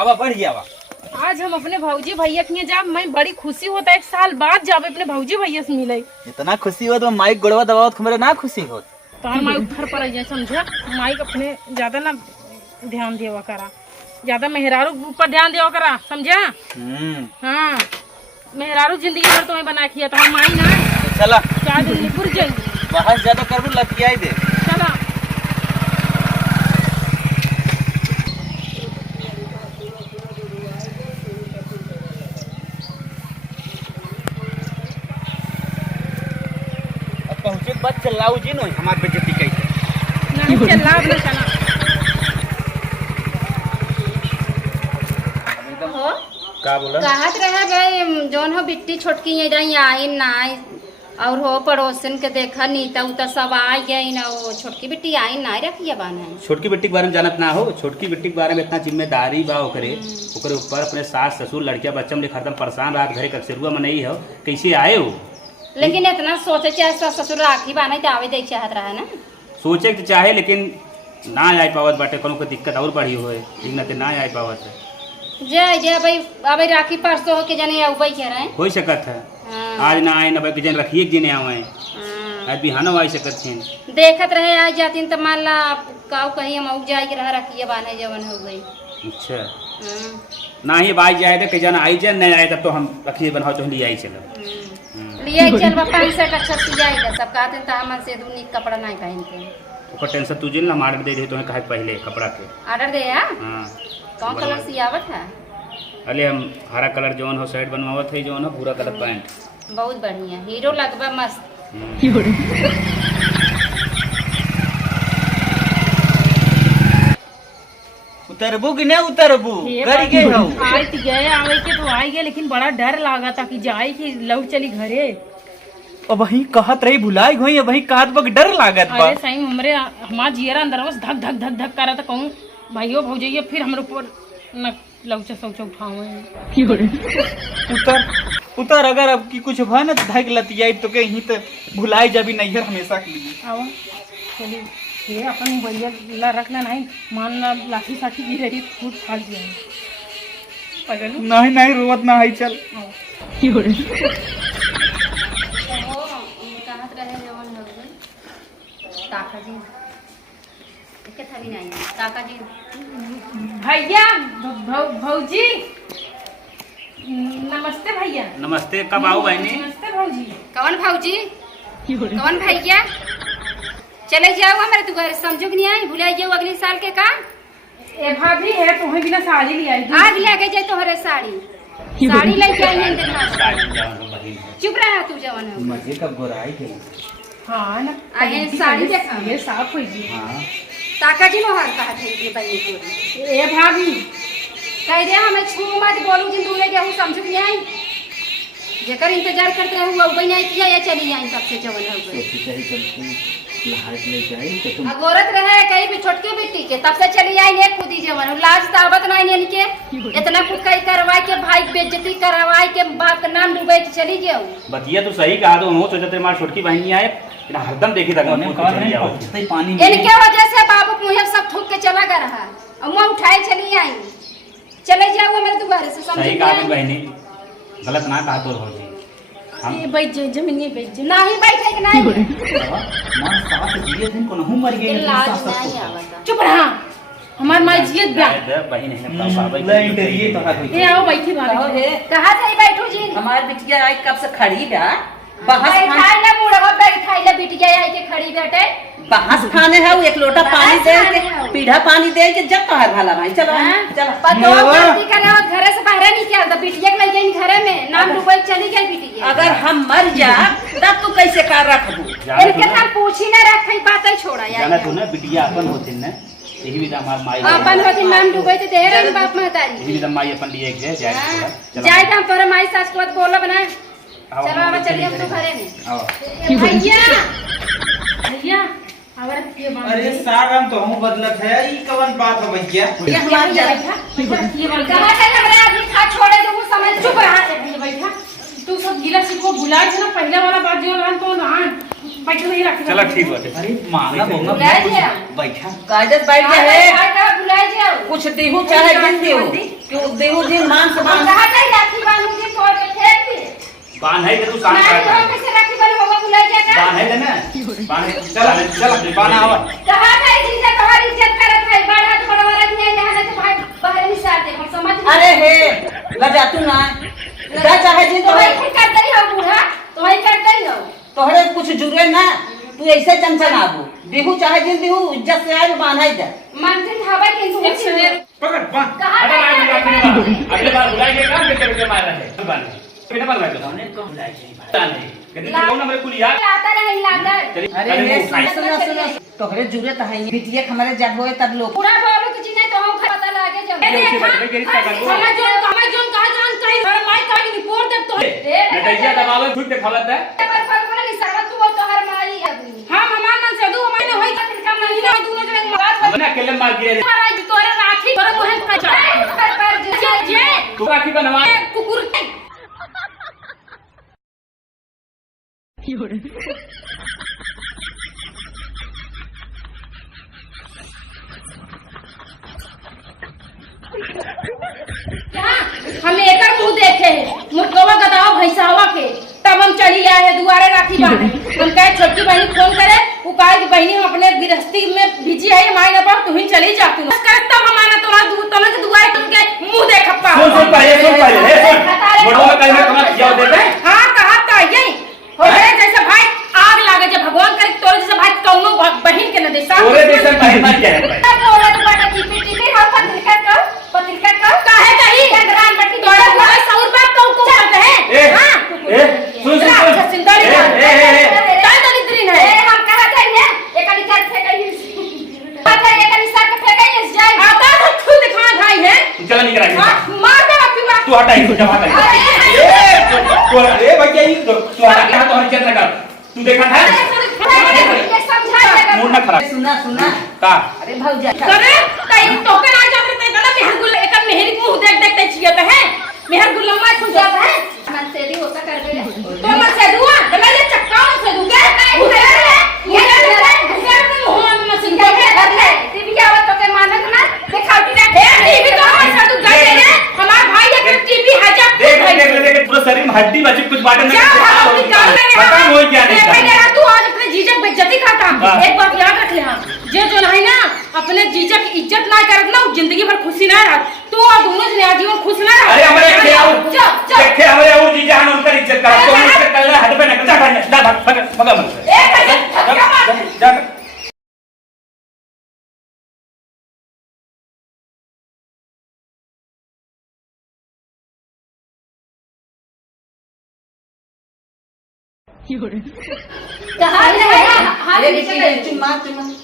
आवा बढ़िया आवा। आज हम अपने भौजी भैया के जाब, मैं बड़ी खुशी होता है, 1 साल बाद जाब अपने भौजी भैया से मिले। इतना खुशी हो तो माइक गोड़वा दबावत मेरे ना खुशी हो। तो माई उधर पर आई समझा, माइक अपने ज्यादा ना ध्यान देवा करा, ज्यादा मेहरारू ऊपर ध्यान देवा करा, समझा। हाँ, मेहरारू जिंदगी भर तुम्हें बना किया तो हम माई ना चला क्या दिन निपुर जाएंगे। बहस ज्यादा कर लग आई दे। चला पहुंचे बस चलाऊ जी नो हमारे बेइज्जती कैसे नहीं चला ना चला हो का बोला कहत रहे गए जौन हो बिट्टी छोटकी ये रही आई ना और हो पड़ोसन के देखा नीता उता सब आई गई ना, वो छोटकी बिट्टी आई ना रखिए बाना। छोटकी बेटी के बारे में जानत ना हो। छोटकी बेटी के बारे में इतना जिम्मेदारी बा ओकरे ऊपर अपने सास ससुर लड़किया बच्चा में हरदम परेशान रात घरे कक्सरुआ में नहीं हो, कैसे आए हो। लेकिन इतना सोचे चाहे सास ससुर राखी बाना तो आवे दे चाहत रहा ना। सोचे तो चाहे लेकिन ना आ पावत बाटे, कोनो को दिक्कत और बढ़ी हो लेकिन ना आ पावत है। जय जय भाई अबे राखी परसों हो के जाने अबई के रहे हो सकत है। आज ना आए ना भाई जन रखिए दिन आवे आज बिहानो आ सकत हैं। देखत रहे आ जाती तो मान ला काऊ कहीं हम उग जाए के रहा रखिए बाने जवन हो गई। अच्छा ना ही बाई जाए तो कहीं जाना आई जाए नहीं आए तब तो हम रखिए बनाओ तो ले आई चलो लिए चल बापा पैसा अच्छा सियाएगा सब कहते हैं तो हम से दूनी कपड़ा नहीं पहनते। ओकर टेंशन तुझे ना हम ऑर्डर दे दे तो कहा पहले कपड़ा के ऑर्डर दे यार। हाँ कौन कलर सियावत है? अरे हम हरा कलर जौन हो शर्ट बनवावत है जौन हो पूरा कलर पैंट बहुत बढ़िया हीरो लगवा मस्त। उतरबू कि नहीं उतरबू कर गए हो। आए तो गए आवे के तो आई गए, लेकिन बड़ा डर लगा था कि जाए कि लौट चली घरे। और वही कहत रही भुलाई गई, वही कहत बक डर लागत बा। अरे सही हमरे हमार जियरा अंदर बस धक धक धक धक करा था, कहूँ भाइयों भौजइयो फिर हमरे ऊपर न लौचा सौचा उठावे। उतर उतर अगर अब की कुछ भा ना धक लतियाई तो के ही तो भुलाई जाबी नैहर हमेशा के लिए। आओ चलिए ये अपन भैया ला रखना नहीं, मान ला लाठी साठी गिर रही फूट फाड़ दिया पगल। नहीं नहीं रोवत ना आई चल। कहत रहे जवन हो गई काका जी के थाली नहीं काका जी भैया भौजी नमस्ते भैया। नमस्ते कब आओ बहनी। नमस्ते भौजी। कौन भौजी कौन भैया चले जाओ हमारे तू घर समझो कि नहीं आई भुला जाओ अगले साल के का। ए भाभी है तुम्हें बिना साड़ी ले आई आज लेके जाए तोहरे साड़ी लेके आई है। चुप रहा तू जवन हो मजे का गोराई के। हाँ ना आए साड़ी देखा ये साफ हुई जी। हां काका जी मोहर कहा थे ये बनी को ए भाभी कह दे हमें छू मत बोलू जिन दूले गेहूं समझ नहीं आई जेकर इंतजार करते रहे हुआ वही नहीं किया या चली आई सबसे जवन हो गई। सही चलती लहाट ले जाई तो तुम अगोरत रहे कहीं भी छोटकी बेटी के तब से चली आई ने खुदी जवन लाज तावत नहीं ने के इतना कुछ कई करवाई के भाई बेइज्जती करवाई के बाप का नाम डूबे के चली जाओ। बतिया तो सही कहा तो सोचा तेरे मार छोटकी बहनी आए हरदम देखी था पानी इनके वजह से बाबू मुझे सब थूक के चला गया रहा और मुँह उठाए चली आई चले जाओ मेरे दोबारा से समझ सही कहा बहनी गलत ना कहा तो भौजी हम ये बैठ जाए जमीन ये बैठ जाए नहीं बैठे कि नहीं मां साथ जिए दिन को नहीं मर गए लाज नहीं आवता। चुप रहा हमार माई जियत बा। बहन है ना पापा ये तो ए आओ बैठी भाभी। कहा थे बैठू जी हमार बिटिया आई कब से खड़ी बा बहस बैठाई ना मुड़वा बैठाई ना बिटिया आई के खड़ी बैठे बहस खाने है वो एक लोटा पानी दे के पीढ़ा पानी दे के जब तोहर भला भाई चलो चलो पतो गलती करे और घरे से बाहर नहीं किया तो बिटिया के ले गई घरे में नाम डूबे चली गई बिटिया। अगर हम मर जा तब तू कैसे कर रखबू इनके नाम पूछी ना रखई बातें छोड़ा यार जाना तू ना बिटिया अपन होती ना यही भी हमार माई अपन होती नाम डूबे तो दे रही बाप महतारी यही भी माई अपन लिए एक जाए जाए हम तोरे माई सास को बोलब ना चलो अब चलिए हम तो घरे में भैया भैया अरे सागम तो हूं बदलत है ई कवन बात है भैया। ये हमार जा कहा है हमरा आदमी खा छोड़े तो वो समझ चुप रहा है बैठा तू सब गिला सीखो भुला ना पहला वाला बात जो रहन तो ना बैठ नहीं रख। चलो ठीक बात अरे मांगा बोंगा बुला दिया बैठा कायदे बैठ जा है बुलाई जाओ कुछ देहू चाहे दिन देहू क्यों देहु दिन मान से मान कहा नहीं राखी बांधूंगी तोड़ के फेंक दे बांध है कि तू शांत मैं कर तो कैसे राखी बन होगा बुलाई जाएगा बांध है ना बांध है चल बांध आवा कहा था जीजा तुम्हारी इज्जत करत है बड़ा तो बड़ा वाला नहीं है तो भाई बाहर निसार दे हम समझ नहीं। अरे हे लजा तू ना जा चाहे जी तो भाई फिर करते ही हो बूढ़ा तो भाई करते ही हो तोहरे कुछ जुरे ना तू ऐसे चंचल आबू देहु चाहे जिन देहु इज्जत से आए बांधाई दे मंत्री हवा के इंसान पकड़ बांध कहा अगले बार बुलाएंगे काम करके मार रहे हैं बांध कितना बार बांध हमने कब बुलाएंगे नहीं कहते तू कौन हमारे कुलिया लाता नहीं लाता अरे रे सुनो तोहरे जुरे त है बिटिया हमारे जब होए तब लोग पूरा बोलो कुछ नहीं तो हम पता लागे जब हमें जोन कहा जान कहीं हर माई का की रिपोर्ट दे तो नटैया दबावे खुद दिखावत है पर पर बोला नहीं सारा तू तो हर माई आदमी हां हमार मन से दू हमारे होई का महीना दोनों जने बात हमने अकेले मार दिया रे महाराज तोरे राखी तोरे मोहन का जा पर जे तू राखी बनवा कुकुर हम एकर मुंह देखे मुर्गवा गदावा भैंसावा के तब हम चली आए है दुआरे राखी बांधे हम कहे छोटकी बहनी फोन करे वो कहे कि बहनी हम अपने गृहस्थी में बिजी है हमारे ना पास तू ही चली जा तू कर तब हम आना तुम्हारा तुम्हें के दुआरे तुमके मुंह देख पा सुन पहले हे सुन बड़ों में कहीं कमा किया देते हैं हां कहा था यही हो गए जैसे भाई आग लागे जब भगवान करे तोरे जैसे भाई कौनो बहन के न दे साथ तोरे जैसे बहन मर गया है बोले तो बड़ा की पिटी हम पत्रिका का काहे कही ग्राम बट्टी तोरे बोले 100 रुपया को करते हैं ए सुन सिंदारी काय दलिद्री है हम कहा था ये एक निकाल फेंकाई पता है एक निकाल के फेंकाई इस जाए आता तो खुद दिखा भाई है चला निकल आई मार दे बाकी बात तू हटा इसे जमा कर तू ए भैया ये तू हटा तो हर चेतना कर तू देखा था ये समझा मूड ना खराब सुना का अरे भौजा करे तई टोके ना जाते ते गला मेहर गुल एक मेहरी मुंह देख देख ते छियत है मेहर गुल लम्मा खुद जाता है मन से भी होता कर दे तो मैं से दुआ गला ये चक्का से दूंगा उधर मुंह में मशीन को टीवी आवत तो के मानत ना दिखावटी ना टीवी तो ऐसा तू गए रे हमार भाई ये टीवी हजब देख पूरा शरीर में हड्डी बची कुछ बाटे में खत्म हो गया नहीं तू आज अपने जीजक बेइज्जती खाता एक बात याद रख ले हां जो नहीं ना अपने जीजक की इज्जत ना करत ना जिंदगी भर खुशी ना रह तू और दोनों जने जीवन खुश ना रह अरे हमारे देखे हमारे और जीजा हम उनका इज्जत कर तो उनसे कल हद पे ना जा भगा मत जा कहा है हां ये बिटिया चुम्मा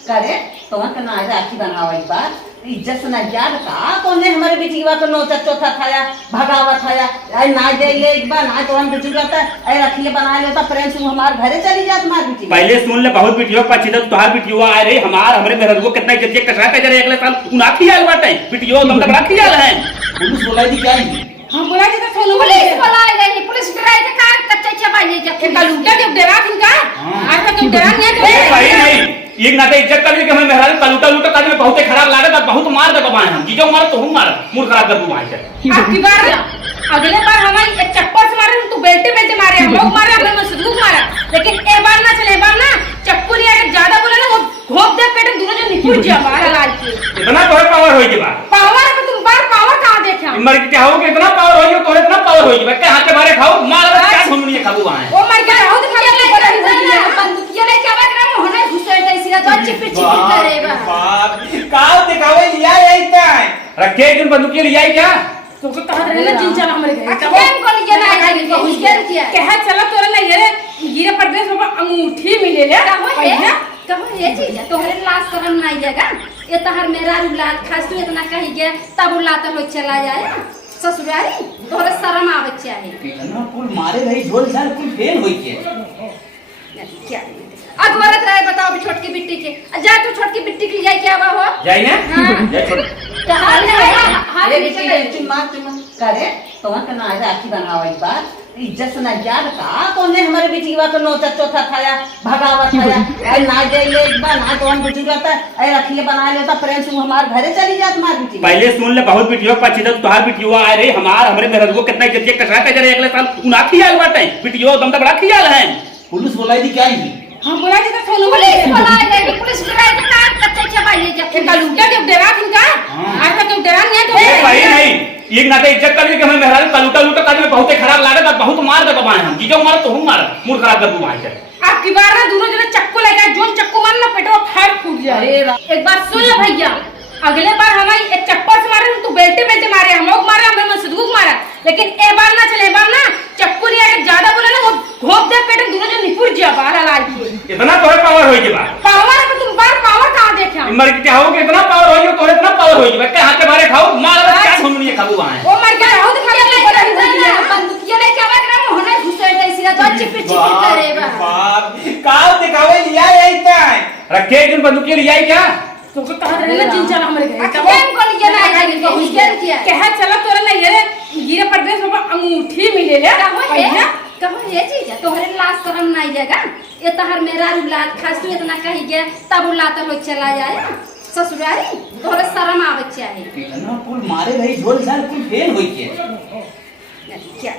करे तो वहां ना राखी बनावा एक बार इज्जत से ना याद का कोने हमारे बिटी की बात तो नौचा चौथा थाया भगावा थाया आई ना दे ले एक बार ना तो हम बिटी रहता ऐ रखिए बना लेता प्रेम से हमारे घरे चली जात मार बिटी पहले सुन ले बहुत बिटियो पछी तो तोहार बिटियो आ रे हमरे मेहर को कितना इज्जत के कचरा के जरे अगले साल उनाखी आल बाटे बिटियो तुम तो बड़ा खियाल है पुलिस बुलाई दी क्या हम बोला जी तो सोनू पुलिस बुलाए गई पुलिस ड्राई के का कच्चे चबाई जब के लूटा जब डरा इनका आज तक तुम डरा नहीं ए भाई नहीं एक ना तो इज्जत कर के हमें मेहराल कलूटा लूटा काज में बहुत खराब लागत और बहुत मार दे बाबा हम जीजो मार तो हम मार मूड खराब कर दूं वहां से आपकी बार अगले बार हमारी एक चप्पल से मारे तू बेल्टे मारे हम लोग मारे हमने मजदूर मारा लेकिन ए बार ना चले बार ना चप्पू लिया के ज्यादा बोले ना वो घोप दे पेट दोनों जो निकल जा मारा लाल के इतना तोरे पावर होई के बा पावर है तुम बार पावर कहां देखे मर के हो के इतना पावर होई तोरे इतना पावर होई के हाथ के मारे खाओ मार क्या घूमनी खाबू वहां वो मर गया हो दिखा ले बंदूकिया ले जावा के ना होने घुसे दे सीधा तो चिपी चिपी करे बा बाप काल दिखावे लिया यही टाइम रखे एक दिन बंदूक लिया ही क्या तो को कहा रहना जिन चला हमारे घर केम को लिया ना खाली को हुजर किया कह चला तोरे ना ये परदेश में अंगूठी मिले ले कहो ये चीज तोहरे लाश करन नहीं जाएगा ये तहर मेरा रुलात खास तू इतना कही गया तब उलाता लोग चला जाए ससुरारी तोहरे शर्म आवे चाहिए कितना पुल मारे रही झोल झाल कुल फेल होई के क्या अब औरत रहे बताओ भी छोटकी बिट्टी के जा तू छोटकी बिट्टी की जाए क्या हो जाई ना हां जा छोड़ कहा है हां अरे बिटिया चुम्मा करे तो वहां ना राखी बनावा एक बार इज्जत से नहीं याद का कोने हमारे बेटी की बात नोचा चौथा खाया भगावा खाया ऐ ना दे ले एक बार ना तो हम बेटी रहता ऐ रखिए बना लेता प्रेम से हमारे घरे चली जात मार बेटी पहले सुन ले बहुत बिटियो पछिदा तुहार बिटियो आ रे हमरे मेहर को कितना इज्जत के कचरा करे अगले साल उना खियाल बाटे बिटियो दम तक बड़ा खियाल है पुलिस बुलाई थी क्या ही हाँ बोला जी तो सोनू पुलिस बुलाए जाएगी पुलिस बुलाए तो काट कच्चे चबाइए जब एक लूटा जब डरा इनका आज तक डरा नहीं है ये तो सही नहीं एक नाते इज्जत करके हमें मेहरारू कलूटा लूटा करने में बहुत खराब लागत और बहुत मार दे बाबा हम जीजो मार तो हम मार मूड खराब कर दूं वहां से आपकी बार ना दोनों जने चक्कू लगा जोन चक्कू मारना पेटवा फाड़ फूट जाए एक बार सुन ले भैया अगले बार हमारी एक चप्पल से मारे तो बेल्टे बेल्टे मारे हम लोग मारे हमें मसदूक मारा लेकिन ए बार ना चले बार ना चक्कू लिया के ज्यादा बोले ना वो घोप दे पेट दोनों जो निपुर जा बाहर लाल की इतना तोरे पावर होई के बा पावर है तुम बार पावर कहां देखे मर के क्या हो कि इतना पावर होई तोरे इतना पावर होई के हाथ के मारे खाओ मार क्या सुननी खाबू वहां वो मर गया हो दिखा ले बंदूकिया ले जावे ना मोहना घुसे ऐसी तो चिपी चिपी करे बा बाप काव दिखावे लिया यही था रखे एक दिन बंदूक लिया क्या तो कहां रहने चिन चला हमरे घर केम को लिए ना जाएगी तो हुजर किया कहा चला तोरा ना ये गिरे परदेश में अंगूठी मिले ले कहो ये चीज है तोहरे लाश करम नहीं जाएगा ये तहर मेरा रुलात खास तू इतना कही गया तब उलाता लो चला जाए ससुरारी तोहरे शर्म आवे चाहिए इतना पुल मारे रही झोल जान कुल फेल होई के क्या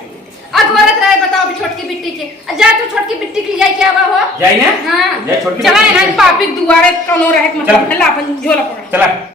अकबरत रहे बताओ अभी छोटकी बिट्टी के जा तू छोटकी बिट्टी की जाए क्या हो जाई ना हां जा छोटकी चला यहाँ पापिक दुआरे कनो रहे मतलब चला। फैला अपन झोला पड़ा चला